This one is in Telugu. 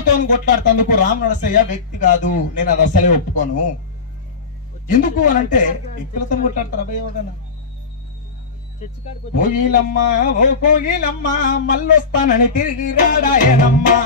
వ్యక్తులతో కొట్లాడుతందుకు రామ్ నరసయ్య వ్యక్తి కాదు. నేను అది అసలే ఒప్పుకోను. ఎందుకు అనంటే వ్యక్తులతో కొట్లాడతారు అభయవదన. కోయిలమ్మ ఓ కోయిలమ్మ మళ్ళొస్తానని తిరిగి రాడాయనమ్మా.